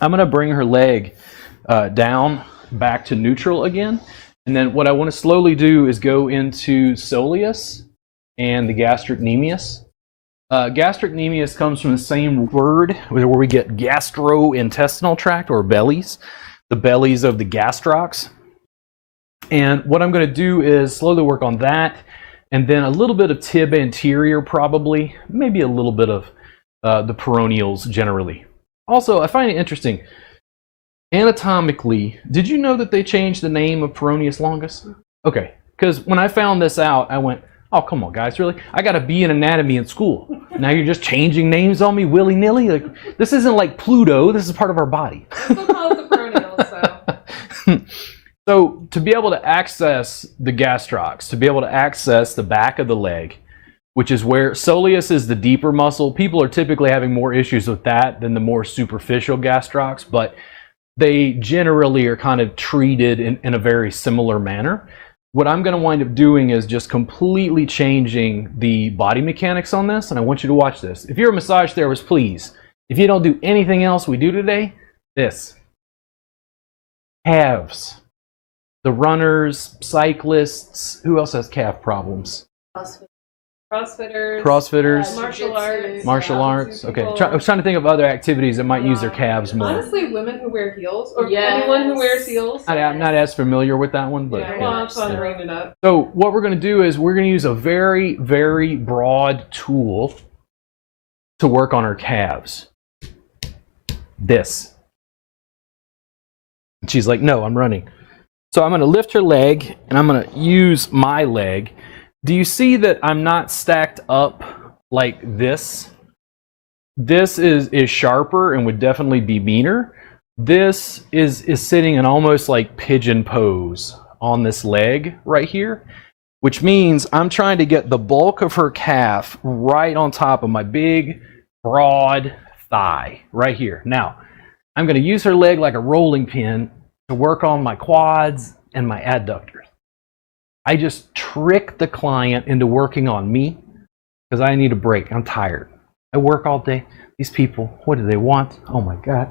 I'm going to bring her leg down back to neutral again. And then what I want to slowly do is go into soleus and the gastrocnemius. Gastrocnemius comes from the same word where we get gastrointestinal tract, or bellies, the bellies of the gastrocs. And what I'm going to do is slowly work on that, and then a little bit of tib anterior probably, maybe a little bit of the peroneals generally. Also, I find it interesting, anatomically, did you know that they changed the name of peroneus longus? Okay, because when I found this out, I went, oh, come on, guys, really? I got to be in anatomy in school. Now you're just changing names on me willy-nilly? Like, this isn't like Pluto. This is part of our body. We'll call it the peroneals, so. So to be able to access the gastrocs, to be able to access the back of the leg, which is where soleus is the deeper muscle. People are typically having more issues with that than the more superficial gastrocs, but they generally are kind of treated in a very similar manner. What I'm going to wind up doing is just completely changing the body mechanics on this, and I want you to watch this. If you're a massage therapist, please, if you don't do anything else we do today, this. Calves. The runners, cyclists, who else has calf problems? CrossFitters, martial arts. Okay, I was trying to think of other activities that might use their calves more. Honestly, women who wear heels, or anyone who wears heels. I'm not as familiar with that one, but yeah, well, it's fun to bring it up. So what we're going to do is we're going to use a very, very broad tool to work on our calves. This. And she's like, no, I'm running. So I'm going to lift her leg, and I'm going to use my leg. Do you see that I'm not stacked up like this? This is sharper and would definitely be meaner. This is sitting in almost like pigeon pose on this leg right here, which means I'm trying to get the bulk of her calf right on top of my big, broad thigh right here. Now, I'm going to use her leg like a rolling pin to work on my quads and my adductors. I just trick the client into working on me because I need a break. I'm tired. I work all day. These people, what do they want? Oh my God.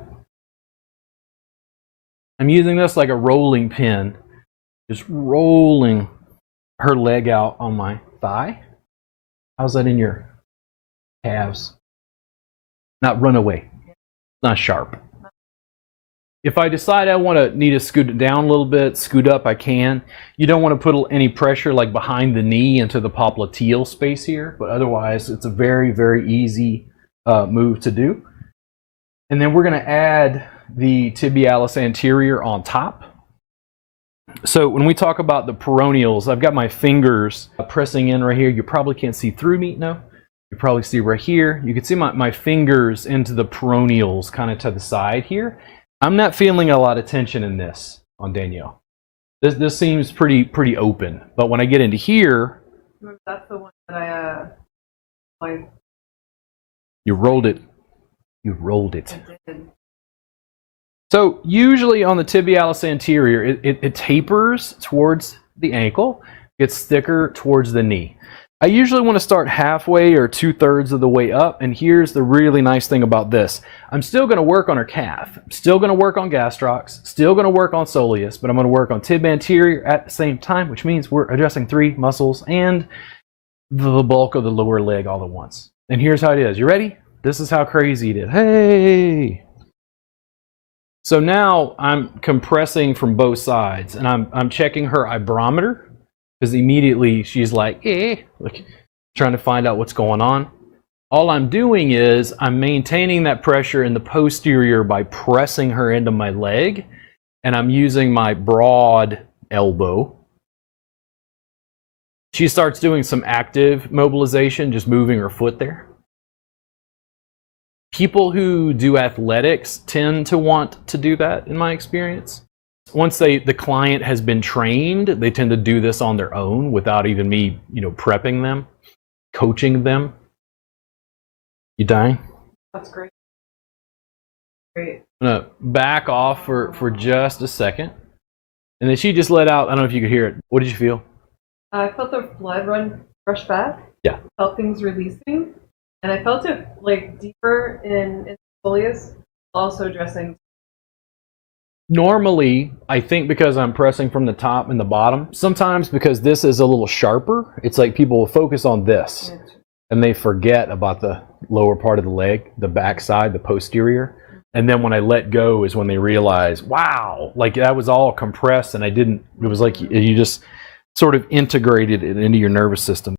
I'm using this like a rolling pin, just rolling her leg out on my thigh. How's that in your calves? Not run away. It's not sharp. If I decide I need to scoot it down a little bit, scoot up, I can. You don't want to put any pressure like behind the knee into the popliteal space here, but otherwise it's a very, very easy move to do. And then we're going to add the tibialis anterior on top. So when we talk about the peroneals, I've got my fingers pressing in right here. You probably can't see through me, no? You probably see right here. You can see my fingers into the peroneals kind of to the side here. I'm not feeling a lot of tension in this on Danielle. This seems pretty open, but when I get into here, that's the one that I you rolled it. You rolled it. I did. So usually on the tibialis anterior, it tapers towards the ankle, gets thicker towards the knee. I usually want to start halfway or 2/3 of the way up, and here's the really nice thing about this. I'm still going to work on her calf. I'm still going to work on gastrocs, still going to work on soleus, but I'm going to work on tib anterior at the same time, which means we're addressing 3 muscles and the bulk of the lower leg all at once. And here's how it is. You ready? This is how crazy it is. Hey! So now I'm compressing from both sides, and I'm checking her ibrometer. Because immediately she's like, trying to find out what's going on. All I'm doing is I'm maintaining that pressure in the posterior by pressing her into my leg, and I'm using my broad elbow. She starts doing some active mobilization, just moving her foot there. People who do athletics tend to want to do that, in my experience. Once the client has been trained, they tend to do this on their own without even me, prepping them, coaching them. You dying? That's great. Great. I'm gonna back off for just a second. And then she just let out, I don't know if you could hear it. What did you feel? I felt the blood rush back. Yeah. I felt things releasing. And I felt it like deeper in soleus, also addressing Normally, I think because I'm pressing from the top and the bottom, sometimes because this is a little sharper, it's like people will focus on this and they forget about the lower part of the leg, the back side, the posterior. And then when I let go is when they realize, wow, like that was all compressed and it was like you just sort of integrated it into your nervous system.